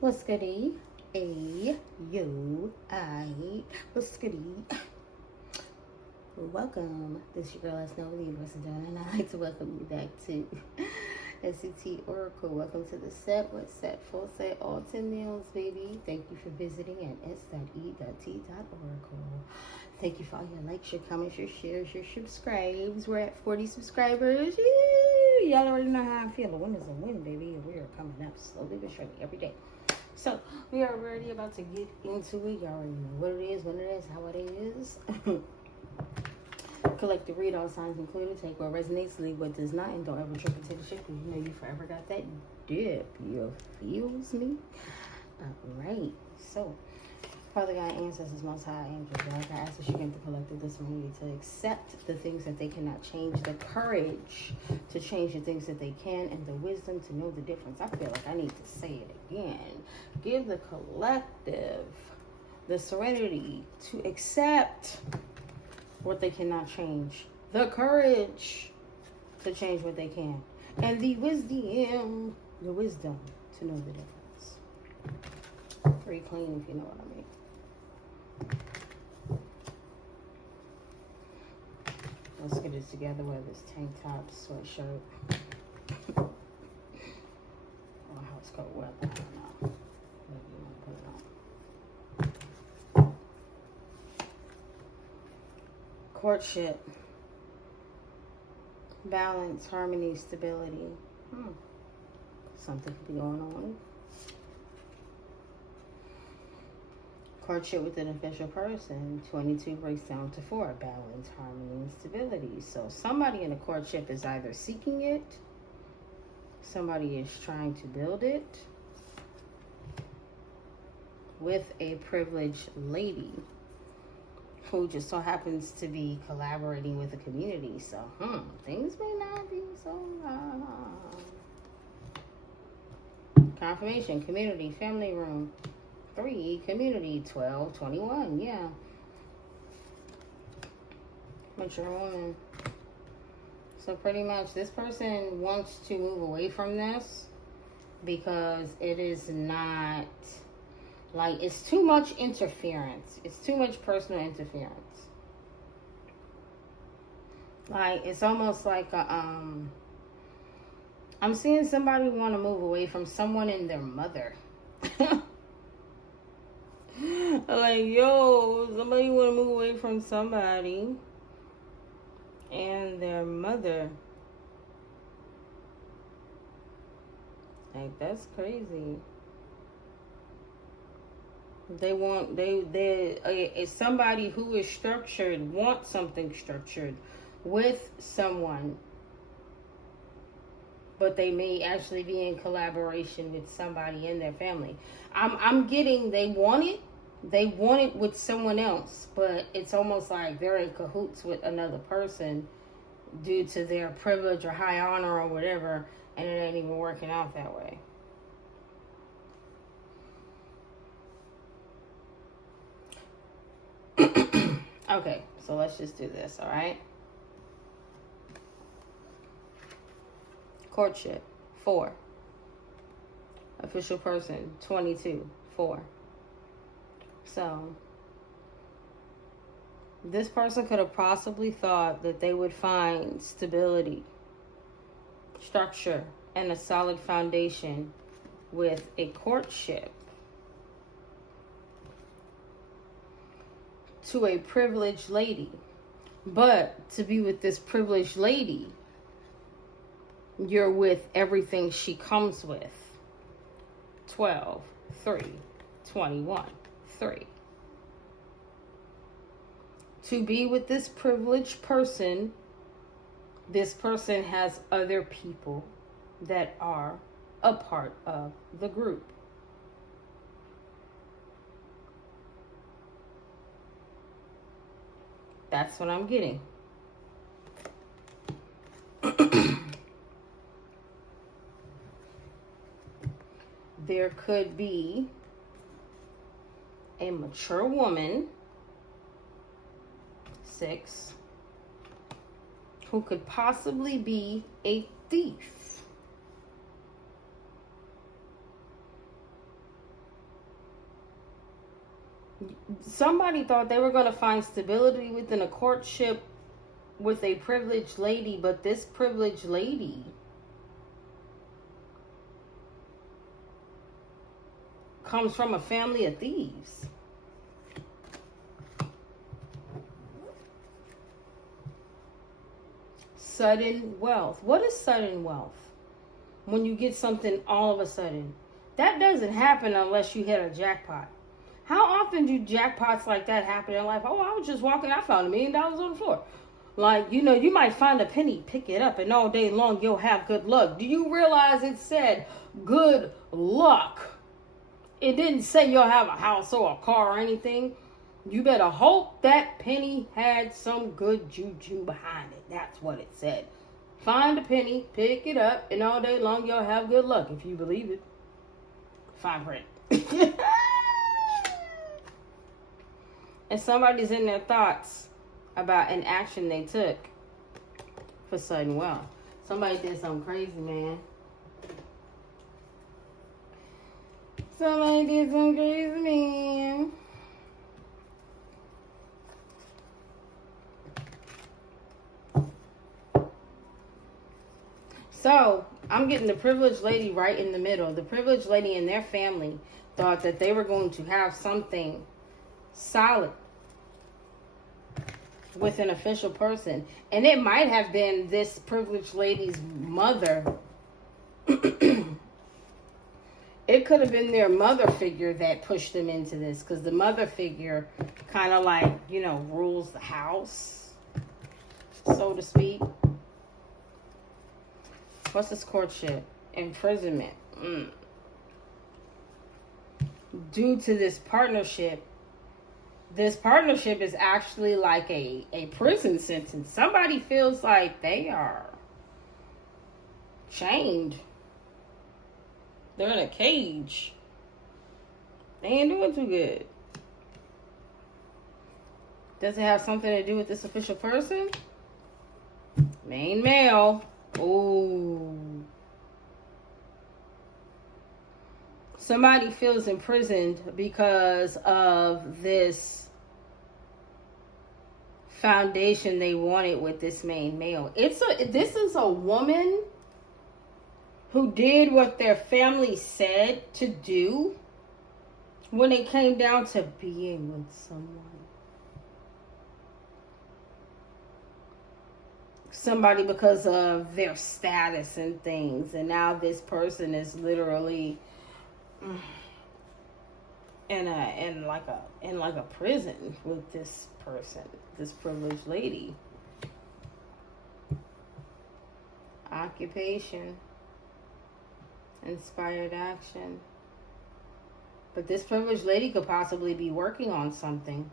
What's goody? A-U-I. What's goody? Welcome. This is your girl, S.E.T.ORACLE, and I'd like to welcome you back to S.E.T.ORACLE. Welcome to the set with set, full set, all 10 nails, baby. Thank you for visiting at S.E.T.ORACLE. Thank you for all your likes, your comments, your shares, your subscribes. We're at 40 subscribers. Y'all already know how I feel. A win is a win, baby. We are coming up slowly but surely every day. So, we are already about to get into it. Y'all already know what it is, when it is, how it is. Collective read, all signs included. Take what resonates, leave what does not, and don't ever trip into the shit, because you know you forever got that dip. You feels me? Alright. So, Father God, ancestors, most high angels, God, I ask that you grant the collective this morning to accept the things that they cannot change, the courage to change the things that they can, and the wisdom to know the difference. I feel like I need to say it again. Give the collective the serenity to accept what they cannot change, the courage to change what they can, and the wisdom to know the difference. Pretty clean, if you know what I mean. Let's get it together, whether it's tank top, sweatshirt, or house coat weather. I don't know. Whatever you want to put it on. Courtship. Balance, harmony, stability. Something could be going on. Courtship with an official person. 22 breaks down to 4. Balance, harmony, and stability. So somebody in a courtship is either seeking it, somebody is trying to build it, with a privileged lady who just so happens to be collaborating with the community. So, things may not be so confirmation, community, family room. 3, community, 12, 21, yeah. Mature woman. So pretty much this person wants to move away from this because it is not, like, it's too much interference. It's too much personal interference. Like, it's almost like I'm seeing somebody want to move away from someone and their mother. Like, yo, somebody want to move away from somebody and their mother. Like, that's crazy. It's somebody who is structured, wants something structured with someone, but they may actually be in collaboration with somebody in their family. I'm getting they want it with someone else, but it's almost like they're in cahoots with another person due to their privilege or high honor or whatever, and it ain't even working out that way. Okay, so let's just do this, all right? Courtship, 4. Official person, 22, 4. So, this person could have possibly thought that they would find stability, structure, and a solid foundation with a courtship to a privileged lady. But to be with this privileged lady, you're with everything she comes with. 12, 3, 21, 3. To be with this privileged person, this person has other people that are a part of the group. That's what I'm getting. There could be a mature woman, 6, who could possibly be a thief. Somebody thought they were going to find stability within a courtship with a privileged lady, but this privileged lady comes from a family of thieves. Sudden wealth. What is sudden wealth? When you get something all of a sudden. That doesn't happen unless you hit a jackpot. How often do jackpots like that happen in life? Oh, I was just walking, I found $1 million on the floor. Like, you know, you might find a penny, pick it up, and all day long you'll have good luck. Do you realize it said good luck? It didn't say you'll have a house or a car or anything. You better hope that penny had some good juju behind it. That's what it said. Find a penny, pick it up, and all day long you'll have good luck, if you believe it. Fine print. And somebody's in their thoughts about an action they took for sudden wealth. Somebody did something crazy, man. Somebody did something crazy, man. So, I'm getting the privileged lady right in the middle. The privileged lady and their family thought that they were going to have something solid with an official person. And it might have been this privileged lady's mother. It could have been their mother figure that pushed them into this. Because the mother figure kind of like, you know, rules the house, so to speak. What's this courtship? Imprisonment. Due to this partnership is actually like a prison sentence. Somebody feels like they are chained. They're in a cage. They ain't doing too good. Does it have something to do with this official person? Main male. Oh. Somebody feels imprisoned because of this foundation they wanted with this main male. This is a woman who did what their family said to do when it came down to being with someone. Somebody because of their status and things, and now this person is literally in like a prison with this person, this privileged lady. Occupation, inspired action. But this privileged lady could possibly be working on something.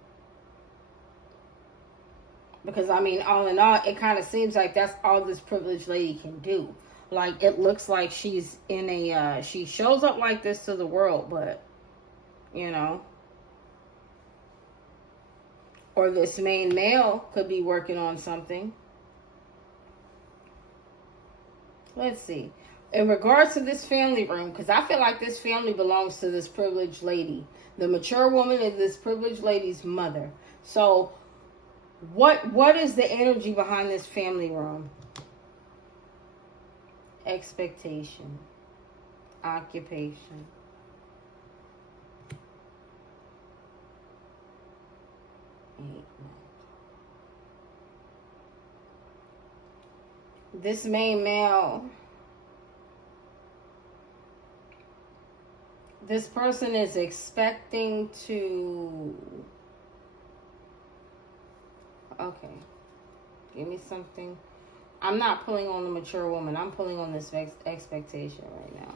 Because, I mean, all in all, it kind of seems like that's all this privileged lady can do. Like, it looks like she's in a, she shows up like this to the world, but, you know. Or this main male could be working on something. Let's see. In regards to this family room, because I feel like this family belongs to this privileged lady. The mature woman is this privileged lady's mother. So, what is the energy behind this family room? Expectation. Occupation. This main male, this person is expecting to, okay, give me something. I'm not pulling on the mature woman. I'm pulling on this expectation right now.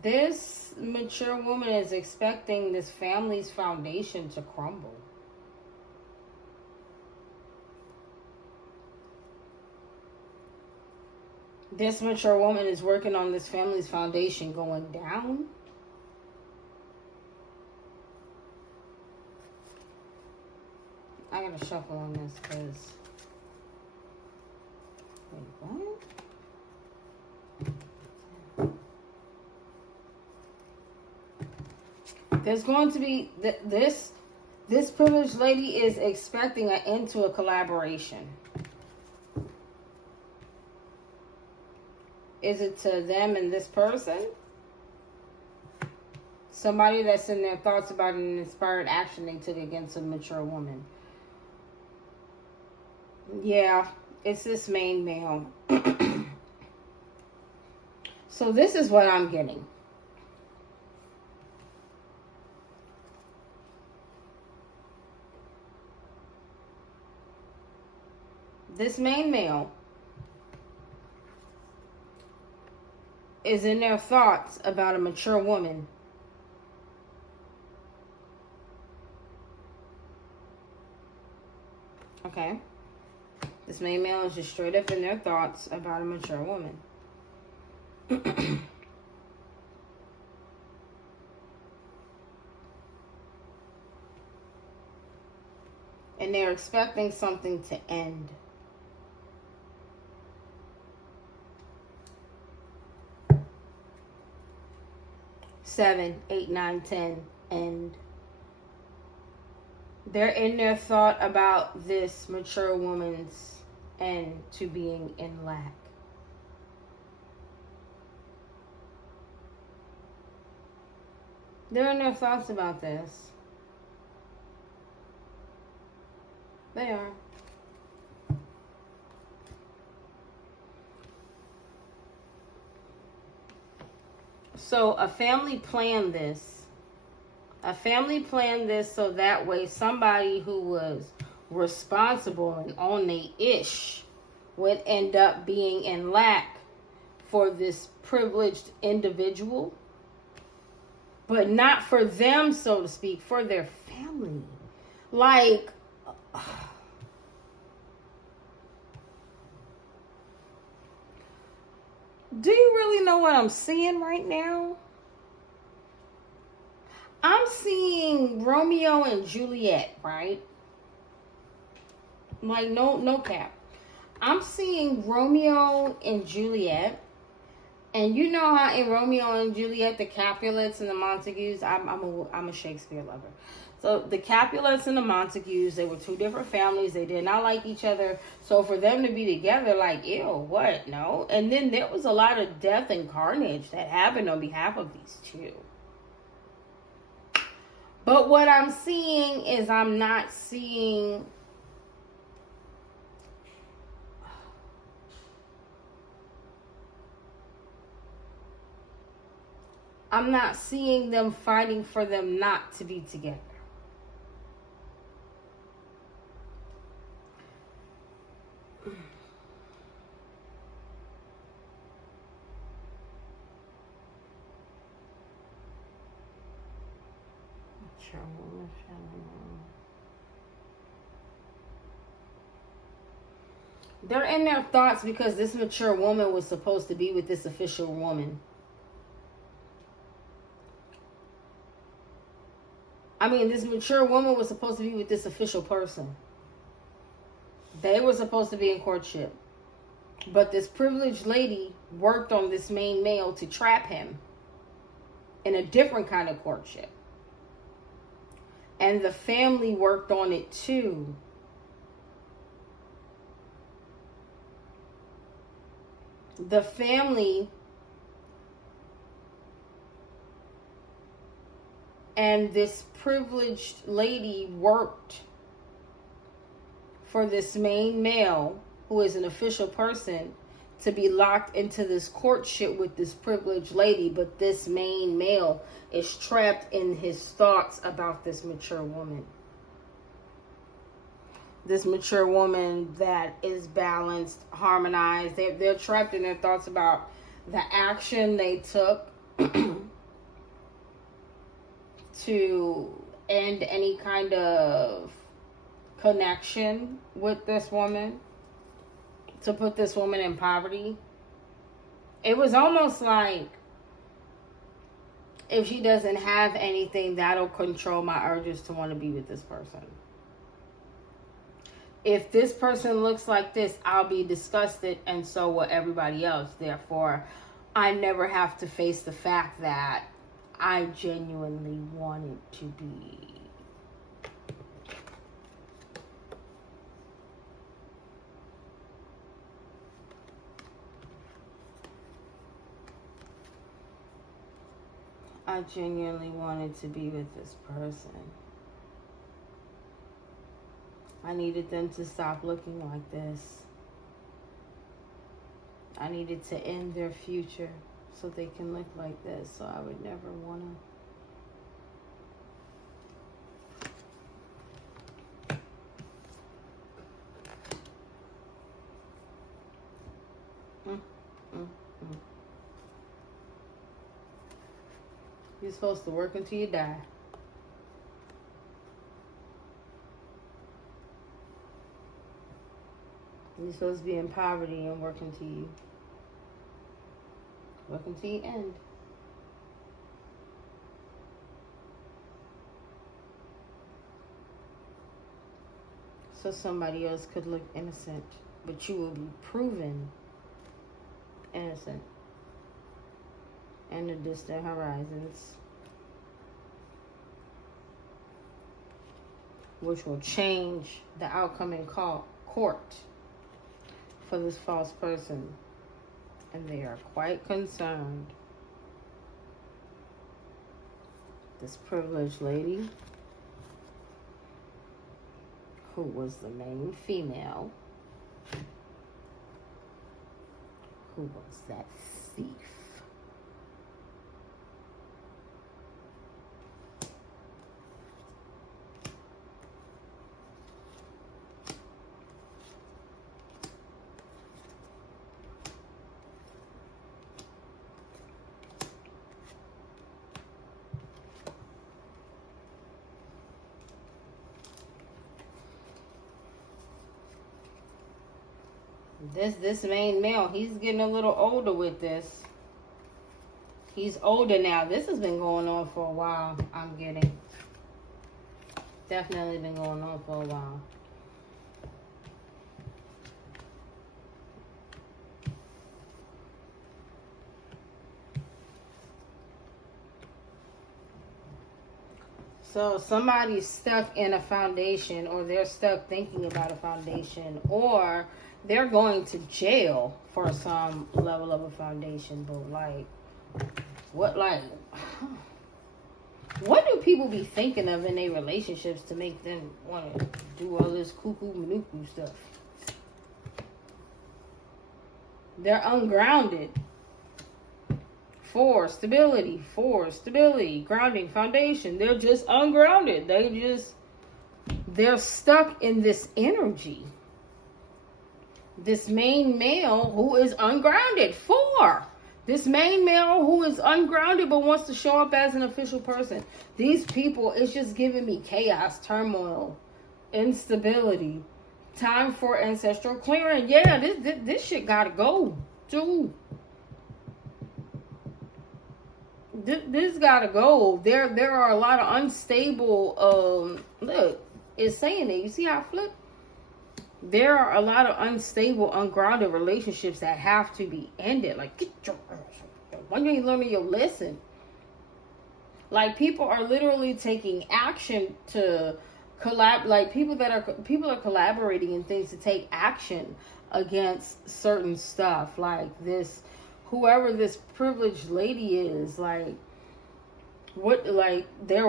This mature woman is expecting this family's foundation to crumble. This mature woman is working on this family's foundation going down. I gotta shuffle on this because... Wait, what? There's going to be this privileged lady is expecting an end to a collaboration. Is it to them and this person? Somebody that's in their thoughts about an inspired action they took against a mature woman. Yeah, it's this main male. So this is what I'm getting. This main male is in their thoughts about a mature woman. Okay? This main male is just straight up in their thoughts about a mature woman. And they're expecting something to end. Seven, 8, 9, 10, end. They're in their thought about this mature woman's end to being in lack. They're in their thoughts about this. They are. So a family planned this. A family planned this so that way somebody who was responsible and on the ish would end up being in lack for this privileged individual. But not for them, so to speak, for their family. Like, do you really know what I'm seeing right now? I'm seeing Romeo and Juliet, right? Like, no cap. I'm seeing Romeo and Juliet. And you know how in Romeo and Juliet, the Capulets and the Montagues, I'm a Shakespeare lover. So the Capulets and the Montagues, they were two different families. They did not like each other. So for them to be together, like, ew, what? No. And then there was a lot of death and carnage that happened on behalf of these two. But what I'm seeing is I'm not seeing... I'm not seeing them fighting for them not to be together. They're in their thoughts because this mature woman was supposed to be with this official woman. I mean, this mature woman was supposed to be with this official person. They were supposed to be in courtship. But this privileged lady worked on this main male to trap him in a different kind of courtship. And the family worked on it too. The family and this privileged lady worked for this main male, who is an official person, to be locked into this courtship with this privileged lady. But this main male is trapped in his thoughts about this mature woman. This mature woman that is balanced, harmonized. They're trapped in their thoughts about the action they took to end any kind of connection with this woman, to put this woman in poverty. It was almost like, if she doesn't have anything, that'll control my urges to want to be with this person. If this person looks like this, I'll be disgusted, and so will everybody else. Therefore, I never have to face the fact that I genuinely want it to be. I genuinely wanted to be with this person. I needed them to stop looking like this. I needed to end their future so they can look like this. So I would never want to. You're supposed to work until you die. You're supposed to be in poverty and work until you end. So somebody else could look innocent, but you will be proven innocent in the distant horizons, which will change the outcome in court for this false person. And they are quite concerned. This privileged lady, who was the main female, who was that thief. This main male, he's getting a little older with this. He's older now. This has been going on for a while, I'm getting. Definitely been going on for a while. So somebody's stuck in a foundation, or they're stuck thinking about a foundation, or they're going to jail for some level of a foundation. But what do people be thinking of in their relationships to make them want to do all this cuckoo manuku stuff? They're ungrounded. For stability, grounding, foundation. They're just ungrounded. They're stuck in this energy. This main male who is ungrounded. This main male who is ungrounded but wants to show up as an official person. These people, it's just giving me chaos, turmoil, instability. Time for ancestral clearing. Yeah, this shit gotta go, too. This gotta go. There are a lot of unstable. Look, it's saying it. You see how I flip? There are a lot of unstable, ungrounded relationships that have to be ended. Like, get your ass. Why you ain't learning your lesson? Like, people are literally taking action to collab. Like, people are collaborating in things to take action against certain stuff. Like this. Whoever this privileged lady is, they're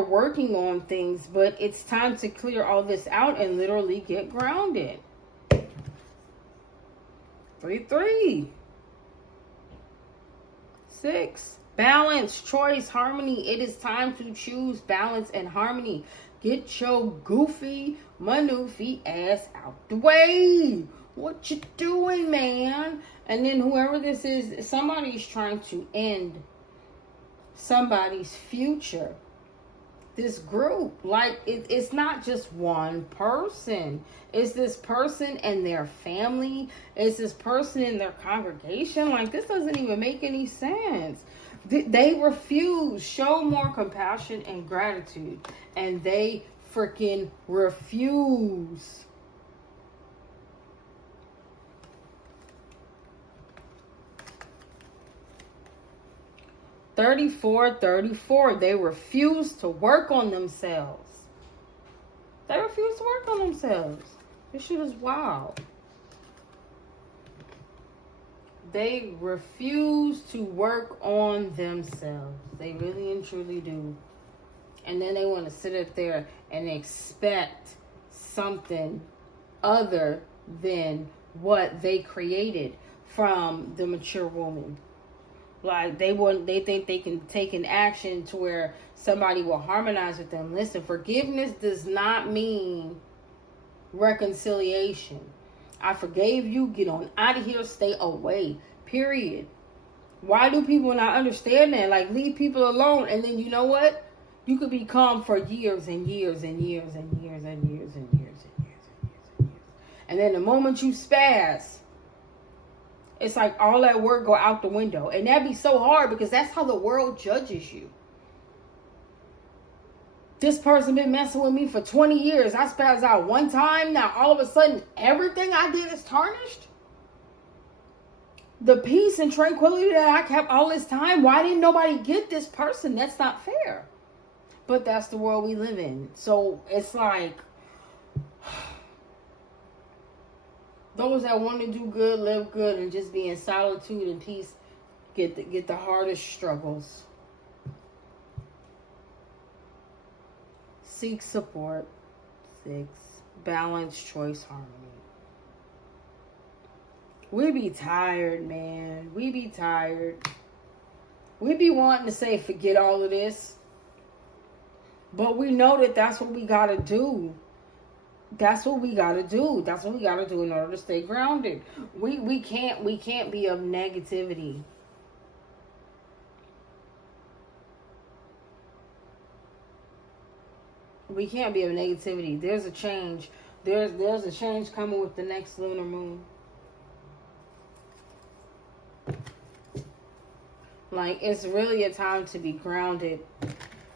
working on things, but it's time to clear all this out and literally get grounded. 3-3. 6. Balance, choice, harmony. It is time to choose balance and harmony. Get your goofy, manoofy ass out the way. What you doing, man? And then whoever this is, somebody's trying to end somebody's future. This group, it's not just one person. It's this person and their family. It's this person and their congregation. This doesn't even make any sense. They refuse. Show more compassion and gratitude. And they freaking refuse. 34. They refuse to work on themselves. This shit is wild. They refuse to work on themselves. They really and truly do. And then they want to sit up there and expect something other than what they created from the mature woman. Like they think they can take an action to where somebody will harmonize with them. Listen, forgiveness does not mean reconciliation. I forgave you, get on out of here, stay away. Period. Why do people not understand that? Like, leave people alone, and then you know what? You could be calm for years and years and years and years and years and years and years and years and years. And then the moment you spaz, it's like all that work go out the window. And that'd be so hard because that's how the world judges you. This person been messing with me for 20 years. I spazzed out one time. Now all of a sudden, everything I did is tarnished. The peace and tranquility that I kept all this time, why didn't nobody get this person? That's not fair. But that's the world we live in. So it's like, those that want to do good, live good, and just be in solitude and peace get the hardest struggles. Seek support. 6. Balance, choice, harmony. We be tired, man. We be tired. We be wanting to say, forget all of this. But we know that that's what we got to do. That's what we got to do. That's what we got to do in order to stay grounded. We can't be of negativity. We can't be of negativity. There's a change. There's a change coming with the next lunar moon. Like, it's really a time to be grounded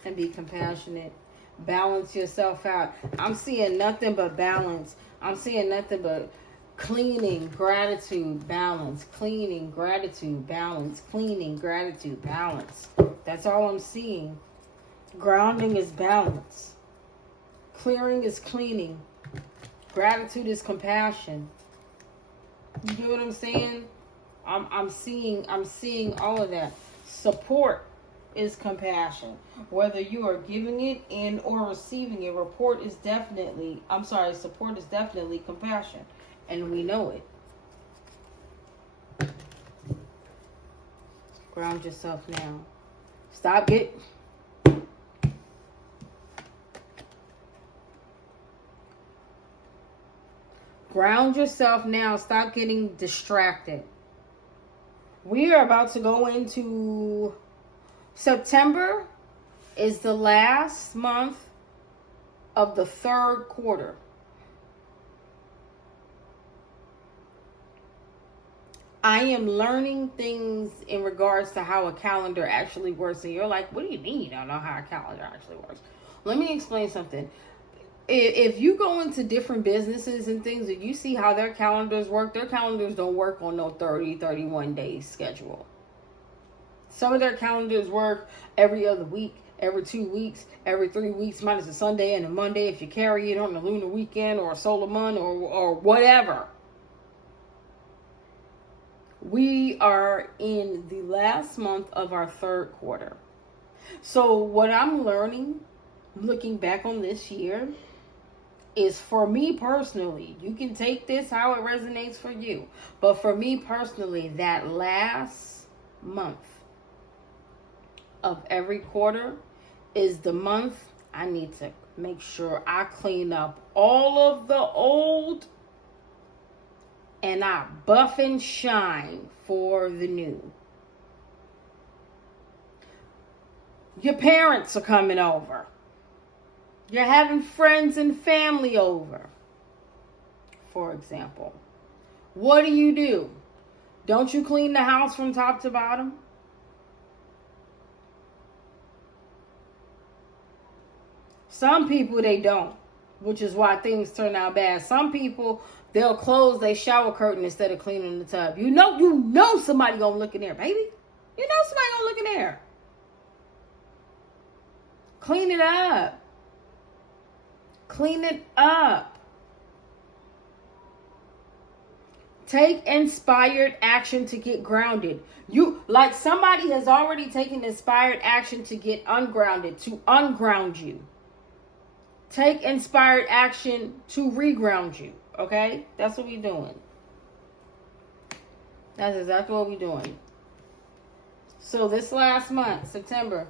and be compassionate. Balance yourself out. I'm seeing nothing but balance. I'm seeing nothing but cleaning, gratitude, balance. Cleaning, gratitude, balance. Cleaning, gratitude, balance. That's all I'm seeing. Grounding is balance. Clearing is cleaning. Gratitude is compassion. You get what I'm saying? I'm seeing all of that. Support is compassion. Whether you are giving it in or receiving it, support is definitely compassion. And we know it. Ground yourself now. Ground yourself now. Stop getting distracted. We are about to go into September is the last month of the 3rd quarter. I am learning things in regards to how a calendar actually works. And you're like, what do you mean you don't know how a calendar actually works? Let me explain something. If you go into different businesses and things and you see how their calendars work, their calendars don't work on no 30, 31 days schedule. Some of their calendars work every other week, every 2 weeks, every 3 weeks, minus a Sunday and a Monday if you carry it on a lunar weekend or a solar month or whatever. We are in the last month of our 3rd quarter. So what I'm learning, looking back on this year, is for me personally, you can take this how it resonates for you, but for me personally, that last month of every quarter is the month I need to make sure I clean up all of the old and I buff and shine for the new. Your parents are coming over. You're having friends and family over, for example. What do? Don't you clean the house from top to bottom? Some people, they don't, which is why things turn out bad. Some people, they'll close their shower curtain instead of cleaning the tub. You know somebody gonna look in there, baby. You know somebody gonna look in there. Clean it up. Clean it up. Take inspired action to get grounded. Like somebody has already taken inspired action to get ungrounded, to unground you. Take inspired action to reground you. Okay? That's what we're doing. That's exactly what we're doing. So this last month, September,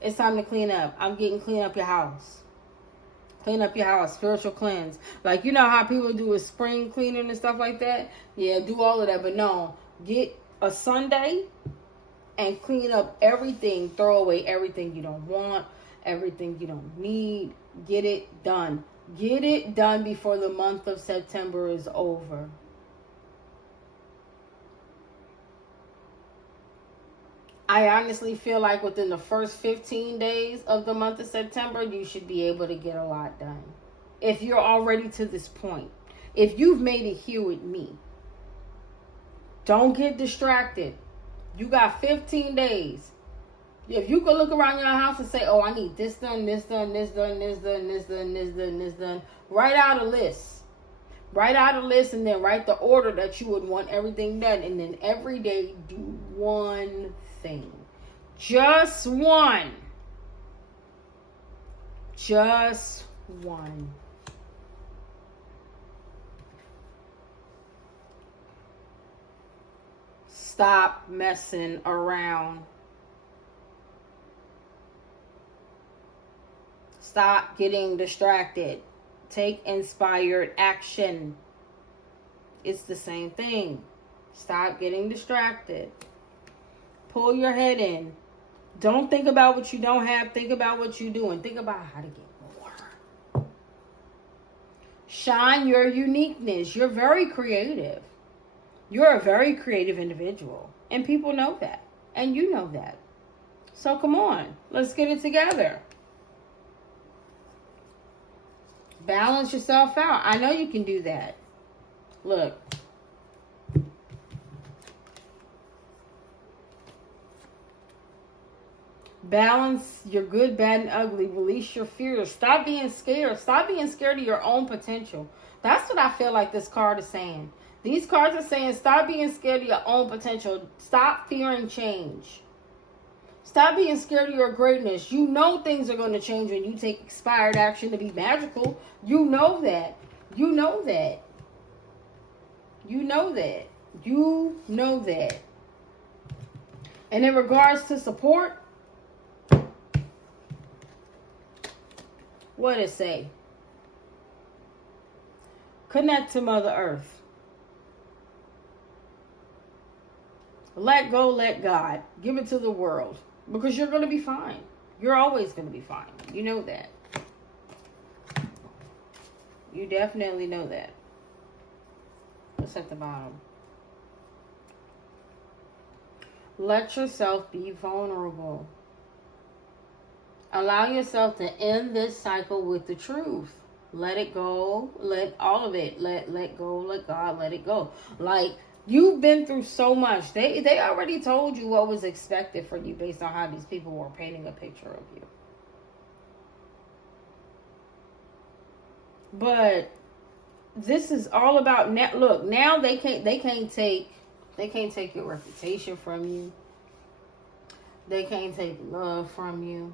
it's time to clean up. I'm getting clean up your house. Clean up your house. Spiritual cleanse. Like, you know how people do a spring cleaning and stuff like that? Yeah, do all of that. But no, get a Sunday and clean up everything. Throw away everything you don't want. Everything you don't need. Get it done. Get it done before the month of September is over. I honestly feel like within the first 15 days of the month of September, you should be able to get a lot done. If you're already to this point. If you've made it here with me. Don't get distracted. You got 15 days. If you could look around your house and say, oh, I need this done, this done, this done, this done, this done, this done, this done. Write out a list. Write out a list and then write the order that you would want everything done. And then every day do one thing. Just one. Just one. Stop messing around. Stop getting distracted. Take inspired action. It's the same thing. Stop getting distracted. Pull your head in. Don't think about what you don't have. Think about what you're doing. Think about how to get more. Shine your uniqueness. You're very creative. You're a very creative individual. And people know that. And you know that. So come on. Let's get it together. Balance yourself out. I know you can do that. Look. Balance your good, bad, and ugly. Release your fears. Stop being scared. Stop being scared of your own potential. That's what I feel like this card is saying. These cards are saying stop being scared of your own potential. Stop fearing change. Stop being scared of your greatness. You know things are going to change when you take inspired action to be magical. You know that. You know that. You know that. You know that. And in regards to support, what it say? Connect to Mother Earth. Let go, let God. Give it to the world. Because you're going to be fine. You're always going to be fine. You know that. You definitely know that. What's at the bottom? Let yourself be vulnerable. Allow yourself to end this cycle with the truth. Let it go. Let all of it. Let go. Let God. Let it go. Like, you've been through so much. They already told you what was expected for you based on how these people were painting a picture of you. But this is all about now. Look, now they can't take your reputation from you. They can't take love from you.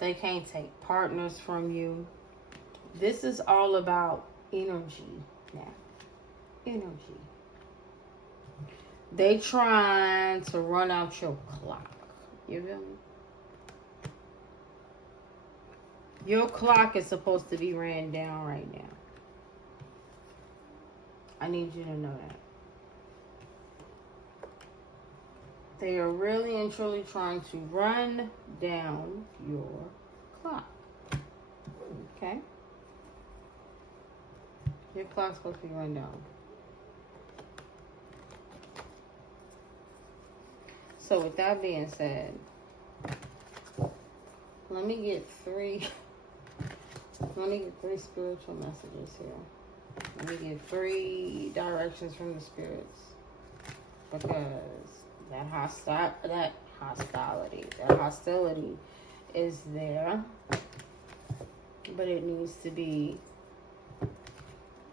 They can't take partners from you. This is all about energy now. Energy. They trying to run out your clock. You feel me? Your clock is supposed to be ran down right now. I need you to know that. They are really and truly trying to run down your clock. Okay? Your clock's supposed to be run down. So with that being said, let me get three spiritual messages here. Let me get 3 directions from the spirits. Because that hostility is there, but it needs to be,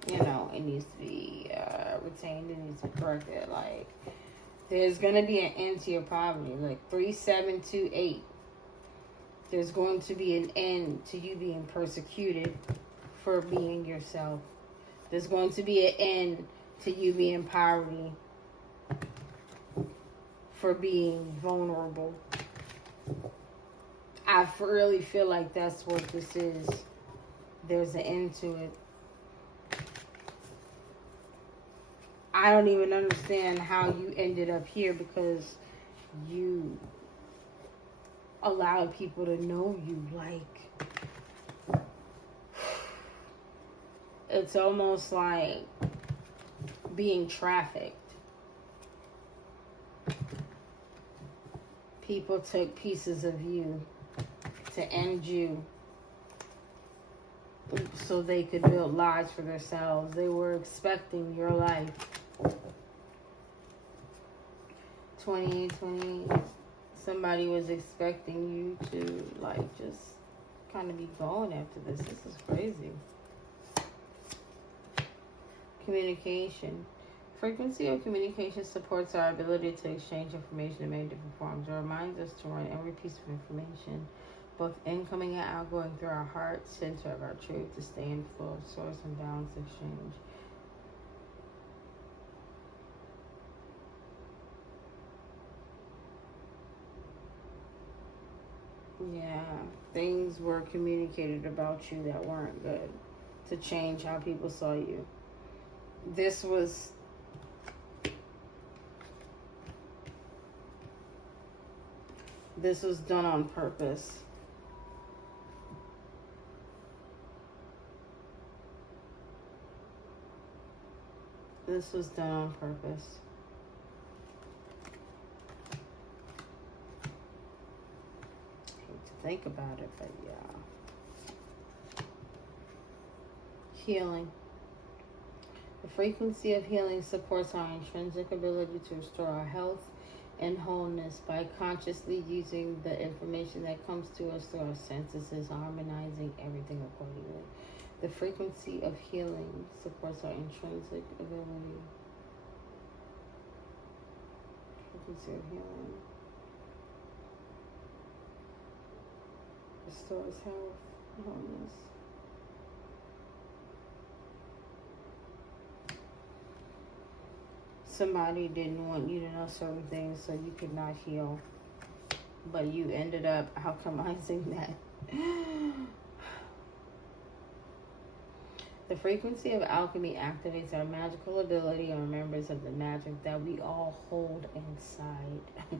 it needs to be retained. It needs to be corrected. Like, there's going to be an end to your poverty. Like 3728. There's going to be an end to you being persecuted for being yourself. There's going to be an end to you being in poverty for being vulnerable. I really feel like that's what this is. There's an end to it. I don't even understand how you ended up here, because you allowed people to know you. Like, it's almost like being trafficked. People took pieces of you to end you so they could build lives for themselves. They were expecting your life. 28, somebody was expecting you to, like, just kind of be going after this. This is crazy. Communication. Frequency of communication supports our ability to exchange information in many different forms. It reminds us to run every piece of information, both incoming and outgoing, through our heart center of our truth, to stay in flow of source and balance exchange. Yeah, things were communicated about you that weren't good to change how people saw you. This was done on purpose. This was done on purpose. Think about it, but yeah. Healing. The frequency of healing supports our intrinsic ability to restore our health and wholeness by consciously using the information that comes to us through our senses, is harmonizing everything accordingly. The frequency of healing supports our intrinsic ability. Frequency of healing restores health and wholeness. Somebody didn't want you to know certain things, so you could not heal, but you ended up alchemizing that. The frequency of alchemy activates our magical ability and remembers of the magic that we all hold inside.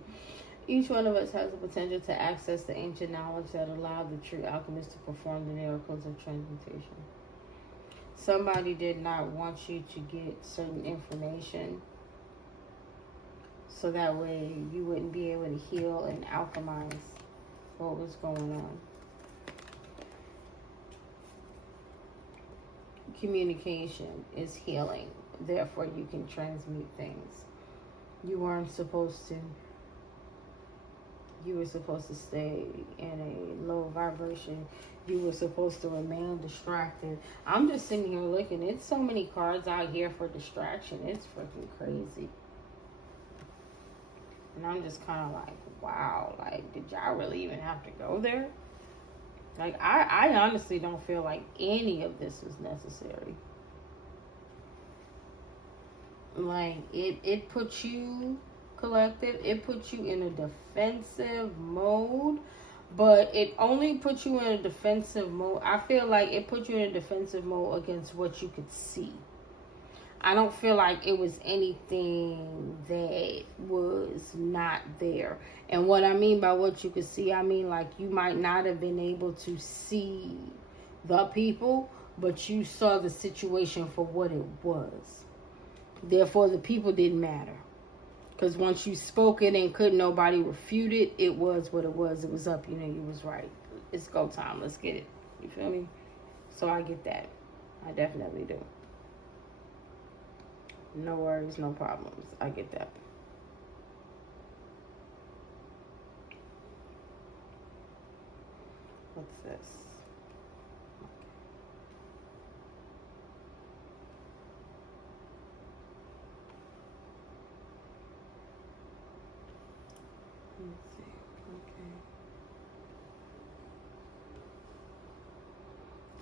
Each one of us has the potential to access the ancient knowledge that allowed the true alchemist to perform the miracles of transmutation. Somebody did not want you to get certain information, so that way you wouldn't be able to heal and alchemize what was going on. Communication is healing. Therefore, you can transmute things. You weren't supposed to. You were supposed to stay in a low vibration. You were supposed to remain distracted. I'm just sitting here looking. It's so many cards out here for distraction. It's freaking crazy. And I'm just kind of like, wow. Like, did y'all really even have to go there? Like, I honestly don't feel like any of this was necessary. Like, it puts you, collective, it puts you in a defensive mode, but it only puts you in a defensive mode. I feel like it puts you in a defensive mode against what you could see. I don't feel like it was anything that was not there. And what I mean by what you could see, I mean like you might not have been able to see the people, but you saw the situation for what it was. Therefore, the people didn't matter. Because once you spoke it and couldn't nobody refute it, it was what it was. It was up, you was right. It's go time. Let's get it. You feel me? So I get that. I definitely do. No worries, no problems. I get that. What's this? Let's see. Okay.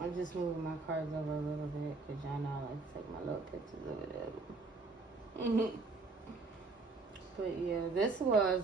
I'm just moving my cards over a little bit because y'all know I like to take my little pictures over there. But yeah, this was